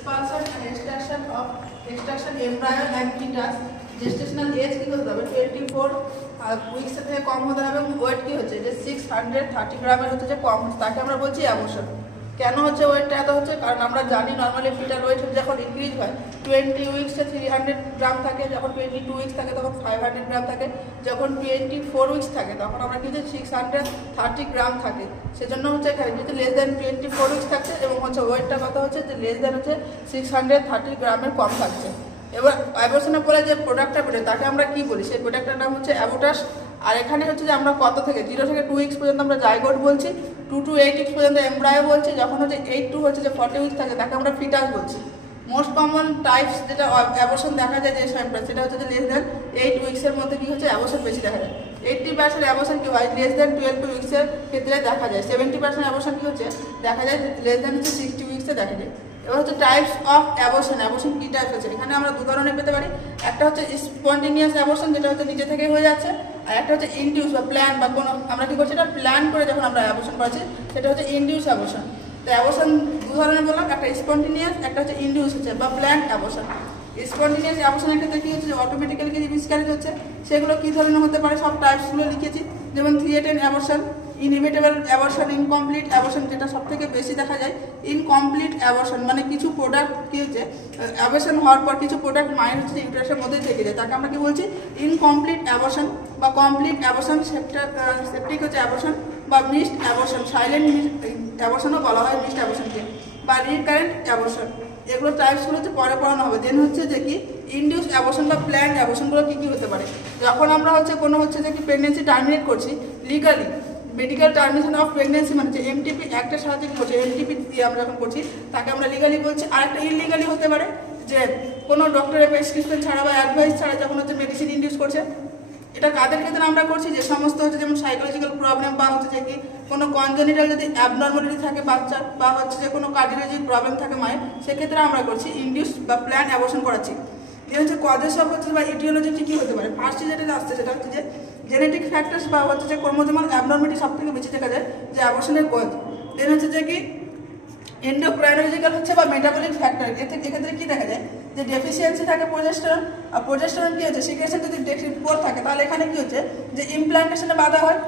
expulsion and extraction embryo and fetus gestational age কি হতে হবে 24 উইকস থেকে কম হতে হবে এবং ওয়েট কি হচ্ছে যে 630 গ্রামের হচ্ছে যে কম হচ্ছে, তাকে আমরা বলছি অ্যাবর্শন। কেন হচ্ছে ওয়েটটা এত হচ্ছে? কারণ আমরা জানি নর্মালি ফিটাল ওয়েট যখন ইনক্রিজ হয় 20 উইকসে 300 গ্রাম থাকে, যখন 22 উইকস থাকে তখন 500 গ্রাম থাকে, যখন 24 উইকস থাকে তখন আমরা কিন্তু 630 গ্রাম থাকে। সেজন্য হচ্ছে এখানে যদি লেস দেন 24 উইকস থাকছে এবং হচ্ছে ওয়েটটা কত হচ্ছে যে লেস দেন হচ্ছে 630 গ্রামের কম থাকছে। এবার অ্যাবর্শনের পরে যে প্রোডাক্টটা বেরোয় তাকে আমরা কি বলি? সেই প্রোডাক্টটার নাম হচ্ছে অ্যাবোটাস। আর এখানে হচ্ছে যে আমরা কত থেকে 0 থেকে 2 উইকস পর্যন্ত আমরা জাইগোট বলছি, 2 to 8 উইকস পর্যন্ত এমব্রায়ো বলছি, যখন হচ্ছে 8 to হচ্ছে যে 40 উইকস থাকে তাকে আমরা ফিটাস বলছি। মোস্ট কমন টাইপস যেটা অ্যাবর্শন দেখা যায় যে টাইমটা সেটা হচ্ছে যে লেস দেন 8 উইকসের মধ্যে কি হচ্ছে অ্যাবর্শন বেশি দেখা যায়। 80% অ্যাবর্শন কি হয় লেস দেন 12 উইকসের ক্ষেত্রে দেখা যায়। 70% অ্যাবর্শন কি হচ্ছে দেখা যায় লেস দেন হচ্ছে 60 উইকসে দেখা যায়। এবার হচ্ছে টাইপস অফ অ্যাবর্শন। অ্যাবর্শন কি টাইপস আছে? এখানে আমরা দু ধরনের পেতে পারি। একটা হচ্ছে স্পন্টেনিয়াস অ্যাবর্শন, যেটা হচ্ছে নিজে থেকে হয়ে যাচ্ছে, আর একটা হচ্ছে ইনডিউস বা প্ল্যান বা কোনো আমরা কি করছি এটা প্ল্যান করে যখন আমরা অ্যাবর্শন করছি সেটা হচ্ছে ইনডিউস অ্যাবর্শন। তো অ্যাবর্শন দু ধরনের বললাম, একটা স্পন্টেনিয়াস, একটা হচ্ছে ইনডিউস হচ্ছে বা প্ল্যান অ্যাবর্শন। স্পন্টেনিয়াস অ্যাবর্শনের ক্ষেত্রে কি হচ্ছে যে অটোমেটিক্যালি কিছু মিসক্যারেজ হচ্ছে, সেগুলো কি ধরনের হতে পারে সব টাইপসগুলো লিখেছি, যেমন threatened abortion, inevitable abortion, incomplete abortion, যেটা সব থেকে বেশি দেখা যায় ইনকমপ্লিট অ্যাবর্শন, মানে কিছু প্রোডাক্ট কি হচ্ছে অ্যাবর্শন হওয়ার পর কিছু প্রোডাক্ট মায়ের হচ্ছে ইউটেরাসের মধ্যেই থেকে যায়, তাকে আমরা কি বলছি ইনকমপ্লিট অ্যাবর্শন বা কমপ্লিট অ্যাবর্শন। সেপ্টিক হচ্ছে অ্যাবর্শন বা মিসড অ্যাবর্শন, সাইলেন্ট অ্যাবর্শনও বলা হয় মিসড অ্যাবর্শনকে, বা রিকারেন্ট অ্যাবর্শন। এগুলো টাইপসগুলো হচ্ছে পরে পড়ানো হবে। দেন হচ্ছে যে কি ইনডিউস অ্যাবর্শন বা প্ল্যান্ড অ্যাবর্শনগুলো কী কী হতে পারে? যখন আমরা হচ্ছে কোনো হচ্ছে যে কি প্রেগনেন্সি টার্মিনেট করছি legally, medical termination of pregnancy মানে যে এমটিপি অ্যাক্টের সাহায্যে কি করছি, এমটিপি দিয়ে আমরা যখন করছি তাকে আমরা লিগালি বলছি। আর একটা ইলিগালি হতে পারে যে কোনো ডক্টরের প্রেসক্রিপশন ছাড়া বা অ্যাডভাইস ছাড়া যখন হচ্ছে মেডিসিন ইনডিউস করছে। এটা কাদের ক্ষেত্রে আমরা করছি? যে সমস্ত হচ্ছে যেমন সাইকোলজিক্যাল প্রবলেম বা হচ্ছে যে কি কোনো কনজেনিটাল যদি অ্যাবনর্মালিটি থাকে বাচ্চার, বা হচ্ছে যে কোনো কার্ডিওলজির প্রবলেম থাকে মায়ের, সেক্ষেত্রে আমরা করছি ইনডিউস বা প্ল্যান অ্যাবর্শন করাচ্ছি। যে হচ্ছে কজেস অফ হচ্ছে বা ইটিওলজি কী হতে পারে? ফার্স্টে যেটা আসছে সেটা হচ্ছে যে জেনেটিক ফ্যাক্টরস বা হচ্ছে যে ক্রোমোজোমাল অ্যাবনর্মালিটি সব থেকে বেশি দেখা যায় যে অ্যাবর্শনের কজ। দেন হচ্ছে যে কি এন্ডোক্রাইনোলজিক্যাল হচ্ছে বা মেটাবলিক ফ্যাক্টর, এক্ষেত্রে কি দেখা যায় যে ডেফিসিয়েন্সি থাকে প্রোজেস্টেরন। আর প্রোজেস্টেরন কি হচ্ছে সিক্রেশন যদি পোর থাকে তাহলে এখানে কি হচ্ছে যে ইমপ্লান্টেশনে বাধা হয়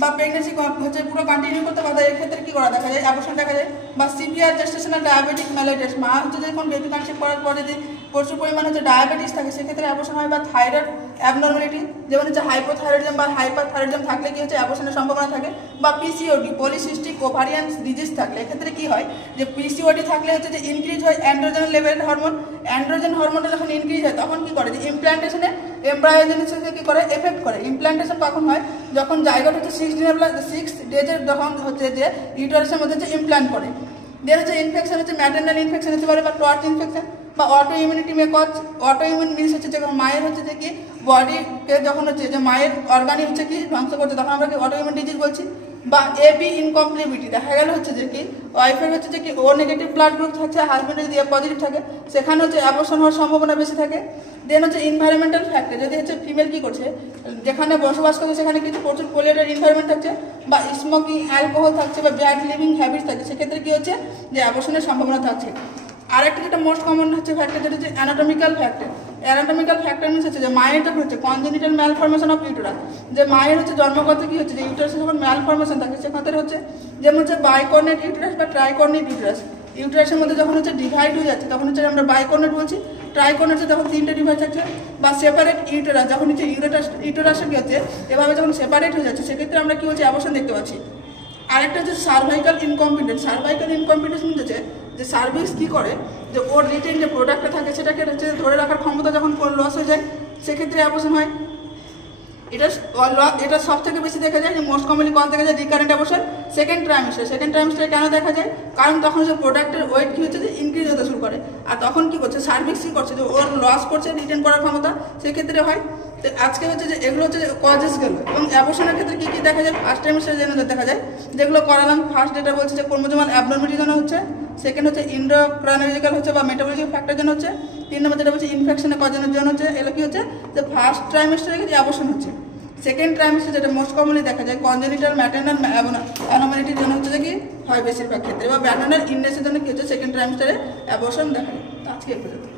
বা প্রেগনেন্সি হচ্ছে পুরো কন্টিনিউ করতে বাধা। এক্ষেত্রে কি করা দেখা যায় অ্যাবর্শন দেখা যায়। বা সিভিয়ার জেস্টেশনাল ডায়াবেটিক মেলাইটাস, মা হচ্ছে যখন বেবি কনসেপ্ট করার পরে যদি প্রচুর পরিমাণ হচ্ছে ডায়াবেটিস থাকে সেক্ষেত্রে অ্যাবর্শন হয়। বা থাইরয়েড অ্যাবনর্মালিটি যেমন হচ্ছে হাইপোথাইরয়েডিজম বা হাইপারথাইরয়েডিজম থাকলে কি হচ্ছে অ্যাবর্শনের সম্ভাবনা থাকে। বা পিসিওডি পলিসিস্টিক ওভারিয়ান ডিজিজ থাকলে এক্ষেত্রে কি হয় যে পিসিওডি থাকলে হচ্ছে যে ইনক্রিজ হয় অ্যান্ড্রোজেন লেভেল হরমোন। অ্যান্ড্রোজেন হরমোনটা যখন ইনক্রিজ হয় তখন কি করে যে ইমপ্লান্টেশনে এমব্রায়োজেনেসিসকে কি করে এফেক্ট করে। ইমপ্লান্টেশন কখন হয়? যখন জায়গাটা হচ্ছে 6 ডেজের যখন হচ্ছে যে ইউটারাসের মধ্যে হচ্ছে ইমপ্লান্ট করে। দেন হচ্ছে ইনফেকশন হচ্ছে ম্যাটারনাল ইনফেকশন হতে পারে বা টর্চ ইনফেকশন বা auto immunity may cause. Auto immune means হচ্ছে যখন মায়ের হচ্ছে যে কি বডিকে যখন হচ্ছে যে মায়ের অর্গানি হচ্ছে কি ধ্বংস করছে তখন আমরা কি অটো ইমিউন ডিজিজ বলছি। বা এবি ইনকমপ্লিবিলিটি দেখা গেল হচ্ছে যে কি ওয়াইফের হচ্ছে যে কি ও নেগেটিভ ব্লাড গ্রুপ থাকছে, হাজব্যান্ডের যদি এ পজিটিভ থাকে সেখানে হচ্ছে অ্যাবর্শন হওয়ার সম্ভাবনা বেশি থাকে। দেন হচ্ছে এনভায়রনমেন্টাল ফ্যাক্টর, যদি হচ্ছে ফিমেল কি করছে যেখানে বসবাস করছে সেখানে কিছু প্রচুর পলিউটেড এনভায়রনমেন্ট থাকছে বা স্মোকিং অ্যালকোহল থাকছে বা ব্যাড লিভিং হ্যাবিটস থাকছে, সেক্ষেত্রে কি হচ্ছে যে অ্যাবর্শনের সম্ভাবনা থাকছে। আরেকটা যেটা মোস্ট কমন হচ্ছে ফ্যাক্টর যেটা হচ্ছে anatomical factor. Anatomical factor means হচ্ছে যে মায়ের যখন হচ্ছে কনজেনিটাল ম্যালফরমেশন অফ ইউটেরাস, যে মায়ের হচ্ছে জন্মগত কি হচ্ছে যে ইউটেরাসে যখন ম্যালফরমেশন থাকে সেক্ষেত্রে হচ্ছে যেমন হচ্ছে বাইকর্নেট ইউটেরাস বা ট্রাইকর্নেট ইউটেরাস। ইউটেরাসের মধ্যে যখন হচ্ছে ডিভাইড হয়ে যাচ্ছে তখন হচ্ছে আমরা বাইকর্নেট বলছি। ট্রাইকর্নেট যখন 3টে ডিভাইড থাকছে। বা সেপারেট ইউটেরাস, যখন হচ্ছে ইউটেরাসে কি হচ্ছে এভাবে যখন সেপারেট হয়ে যাচ্ছে সেক্ষেত্রে আমরা কি হচ্ছে অ্যাবর্শন দেখতে পাচ্ছি। আরেকটা হচ্ছে সার্ভাইকাল ইনকম্পিটেন্স। সার্ভাইকাল ইনকম্পিটেন্স হচ্ছে যে সার্ভিস কি করে যে ওর রিটেন যে প্রোডাক্টটা থাকে সেটাকে হচ্ছে ধরে রাখার ক্ষমতা যখন লস হয়ে যায় সেক্ষেত্রে অ্যাবর্শন হয়। এটা সব থেকে বেশি দেখা যায় যে মোস্ট কমনলি কখন দেখা যায় রিকারেন্ট অ্যাবর্শন সেকেন্ড ট্রাইমেস্টারে কেন দেখা যায়? কারণ তখন যে প্রোডাক্টের ওয়েট কী হচ্ছে যে ইনক্রিজ হতে শুরু করে আর তখন কী করছে সার্ভিক্স কী করছে যে ওর লস করছে রিটেন করার ক্ষমতা, সেক্ষেত্রে হয়। তো আজকে হচ্ছে যে এগুলো হচ্ছে যে কজেস গেল। এবং অ্যাবর্শনের ক্ষেত্রে কী কী দেখা যায় ফার্স্ট ট্রাইমেস্টারে জন্য দেখা যায় যেগুলো করালাম। ফার্স্ট যেটা বলছে যে ক্রোমোজোমাল অ্যাবনর্মালিটির জন্য হচ্ছে, সেকেন্ড হচ্ছে এন্ডোক্রাইনোলজিক্যাল হচ্ছে বা মেটাবলিক ফ্যাক্টর জন্য হচ্ছে, 3 নম্বর যেটা বলছে ইনফেকশনের কজনের জন্য হচ্ছে। এগুলো কি হচ্ছে যে ফার্স্ট ট্রাইমেস্টারে যে অ্যাবর্শন হচ্ছে। সেকেন্ড ট্রাইমেস্টার যেটা মোস্ট কমনলি দেখা যায় কনজেনিটাল ম্যাটারনাল অ্যানোমালিটির জন্য হচ্ছে যে কি হয় বেশিরভাগ ক্ষেত্রে, বা ব্যাটার্নাল ইলনেসের জন্য কি হচ্ছে সেকেন্ড ট্রাইমেস্টারে অ্যাবর্শন দেখা যায়। তো আজকে এই পর্যন্ত।